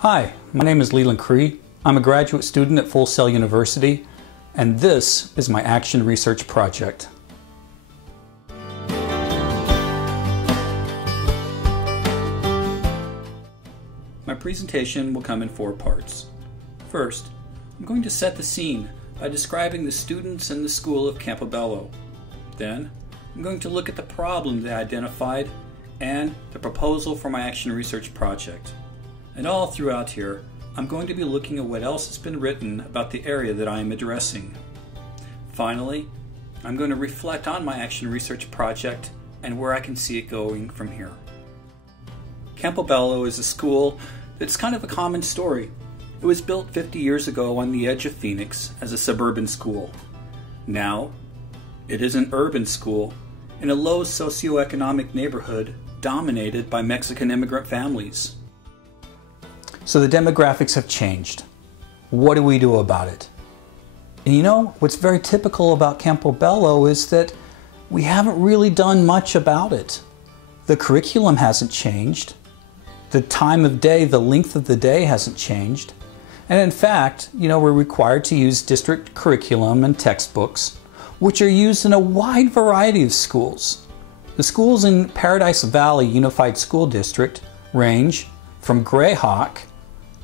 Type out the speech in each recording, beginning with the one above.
Hi, my name is Leland Cree. I'm a graduate student at Full Sail University, and this is my Action Research Project. My presentation will come in 4 parts. First, I'm going to set the scene by describing the students and the school of Campobello. Then, I'm going to look at the problem they identified and the proposal for my Action Research Project. And all throughout here, I'm going to be looking at what else has been written about the area that I am addressing. Finally, I'm going to reflect on my Action Research Project and where I can see it going from here. Campobello is a school that's kind of a common story. It was built 50 years ago on the edge of Phoenix as a suburban school. Now, it is an urban school in a low socioeconomic neighborhood dominated by Mexican immigrant families. So the demographics have changed. What do we do about it? And you know, what's very typical about Campobello is that we haven't really done much about it. The curriculum hasn't changed. The time of day, the length of the day hasn't changed. And in fact, you know, we're required to use district curriculum and textbooks, which are used in a wide variety of schools. The schools in Paradise Valley Unified School District range from Grayhawk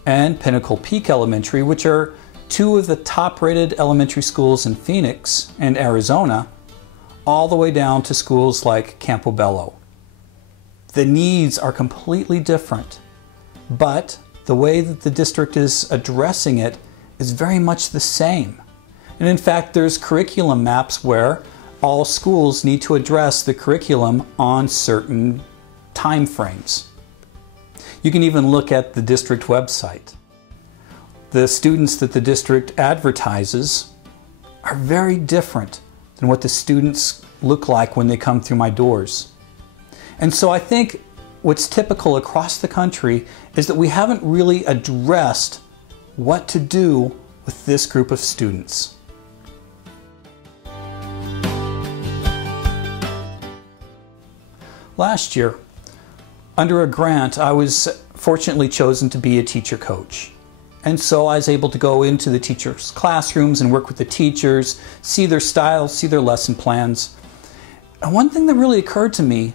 and Pinnacle Peak Elementary, which are 2 of the top-rated elementary schools in Phoenix and Arizona, all the way down to schools like Campobello. The needs are completely different, but the way that the district is addressing it is very much the same. And in fact, there's curriculum maps where all schools need to address the curriculum on certain time frames. You can even look at the district website. The students that the district advertises are very different than what the students look like when they come through my doors. And so I think what's typical across the country is that we haven't really addressed what to do with this group of students. Last year, under a grant, I was fortunately chosen to be a teacher coach. And so I was able to go into the teachers' classrooms and work with the teachers, see their styles, see their lesson plans. And one thing that really occurred to me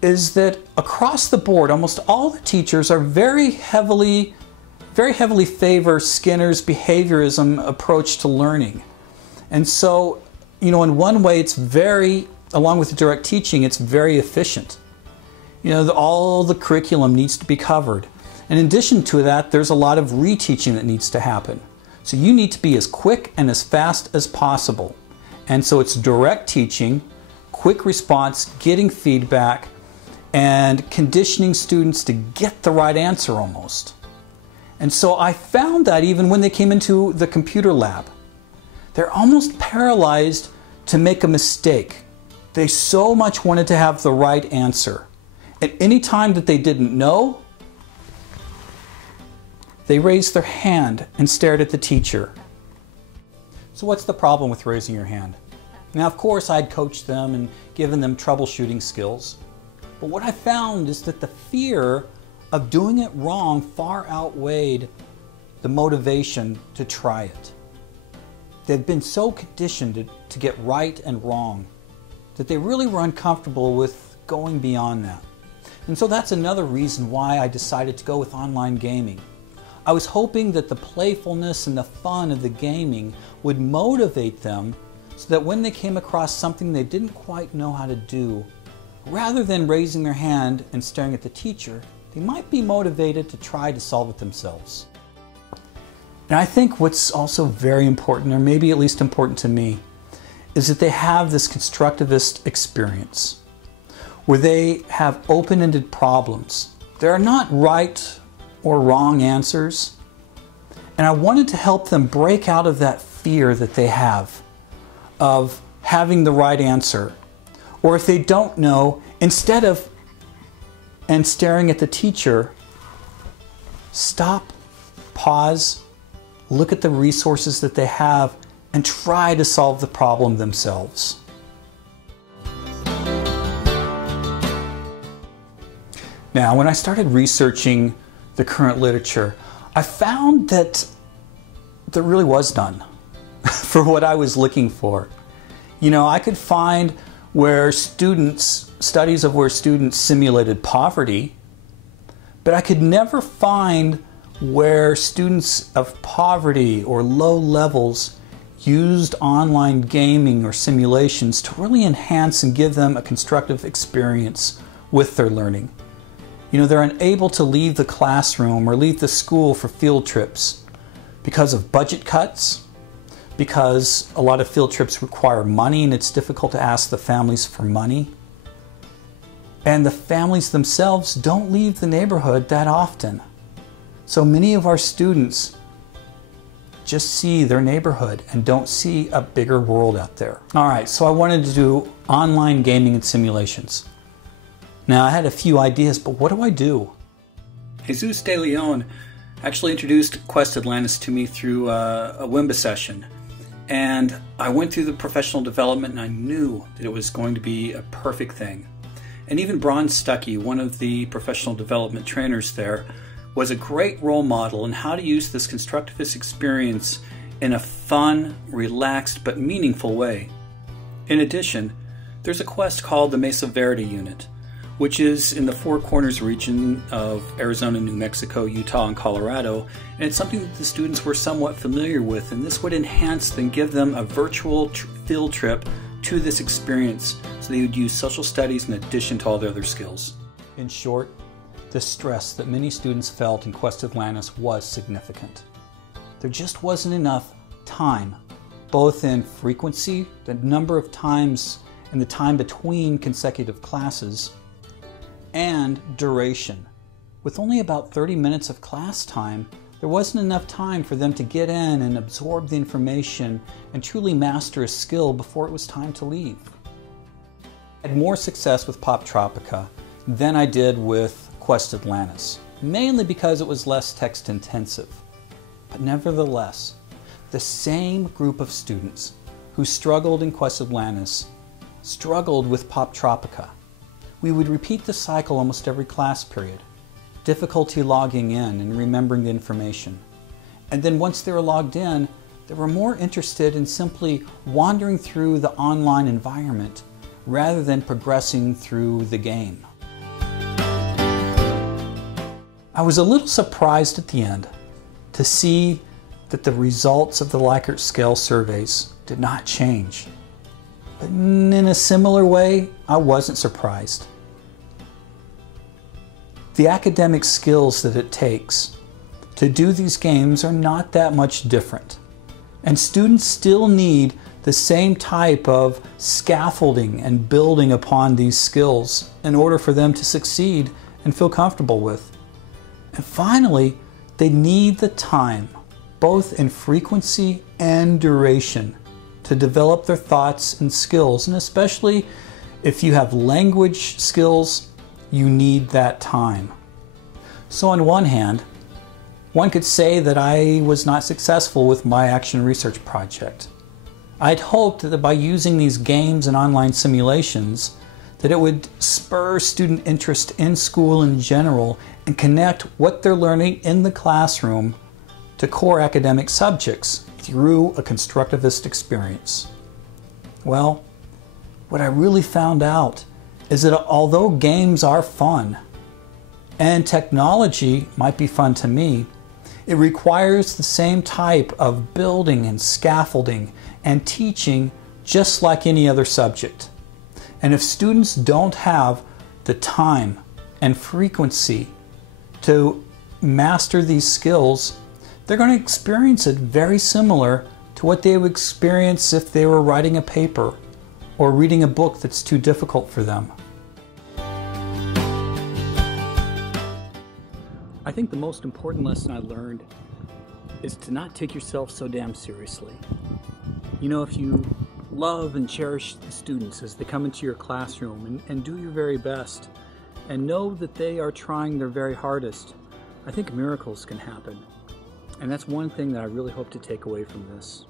is that across the board, almost all the teachers are very heavily favor Skinner's behaviorism approach to learning. And so, you know, in one way it's along with the direct teaching, it's very efficient. You know, all the curriculum needs to be covered. And in addition to that, there's a lot of reteaching that needs to happen. So you need to be as quick and as fast as possible. And so it's direct teaching, quick response, getting feedback, and conditioning students to get the right answer almost. And so I found that even when they came into the computer lab, they're almost paralyzed to make a mistake. They so much wanted to have the right answer. At any time that they didn't know, they raised their hand and stared at the teacher. So what's the problem with raising your hand? Now, of course, I'd coached them and given them troubleshooting skills. But what I found is that the fear of doing it wrong far outweighed the motivation to try it. They've been so conditioned to get right and wrong that they really were uncomfortable with going beyond that. And so that's another reason why I decided to go with online gaming. I was hoping that the playfulness and the fun of the gaming would motivate them so that when they came across something they didn't quite know how to do, rather than raising their hand and staring at the teacher, they might be motivated to try to solve it themselves. And I think what's also very important, or maybe at least important to me, is that they have this constructivist experience where they have open-ended problems. There are not right or wrong answers. And I wanted to help them break out of that fear that they have of having the right answer. Or if they don't know, instead of staring at the teacher, stop, pause, look at the resources that they have, and try to solve the problem themselves. Now, when I started researching the current literature, I found that there really was none for what I was looking for. You know, I could find where studies of where students simulated poverty, but I could never find where students of poverty or low levels used online gaming or simulations to really enhance and give them a constructive experience with their learning. You know, they're unable to leave the classroom or leave the school for field trips because of budget cuts, because a lot of field trips require money and it's difficult to ask the families for money. And the families themselves don't leave the neighborhood that often. So many of our students just see their neighborhood and don't see a bigger world out there. All right, so I wanted to do online gaming and simulations. Now I had a few ideas, but what do I do? Jesus De Leon actually introduced Quest Atlantis to me through a WIMBA session. And I went through the professional development and I knew that it was going to be a perfect thing. And even Bron Stuckey, one of the professional development trainers there, was a great role model in how to use this constructivist experience in a fun, relaxed, but meaningful way. In addition, there's a quest called the Mesa Verde Unit, which is in the Four Corners region of Arizona, New Mexico, Utah, and Colorado, and it's something that the students were somewhat familiar with, and this would enhance and give them a virtual field trip to this experience so they would use social studies in addition to all their other skills. In short, the stress that many students felt in Quest Atlantis was significant. There just wasn't enough time, both in frequency, the number of times and the time between consecutive classes, and duration. With only about 30 minutes of class time, there wasn't enough time for them to get in and absorb the information and truly master a skill before it was time to leave. I had more success with Poptropica than I did with Quest Atlantis, mainly because it was less text intensive. But nevertheless, the same group of students who struggled in Quest Atlantis struggled with Poptropica. We would repeat the cycle almost every class period. Difficulty logging in and remembering the information. And then once they were logged in, they were more interested in simply wandering through the online environment rather than progressing through the game. I was a little surprised at the end to see that the results of the Likert scale surveys did not change. But in a similar way, I wasn't surprised. The academic skills that it takes to do these games are not that much different. And students still need the same type of scaffolding and building upon these skills in order for them to succeed and feel comfortable with. And finally, they need the time, both in frequency and duration, to develop their thoughts and skills. And especially if you have language skills, you need that time. So on one hand, one could say that I was not successful with my action research project. I'd hoped that by using these games and online simulations, that it would spur student interest in school in general and connect what they're learning in the classroom to core academic subjects through a constructivist experience. Well, what I really found out is that although games are fun, and technology might be fun to me, it requires the same type of building and scaffolding and teaching just like any other subject. And if students don't have the time and frequency to master these skills, they're going to experience it very similar to what they would experience if they were writing a paper or reading a book that's too difficult for them. I think the most important lesson I learned is to not take yourself so damn seriously. You know, if you love and cherish the students as they come into your classroom and do your very best and know that they are trying their very hardest, I think miracles can happen. And that's one thing that I really hope to take away from this.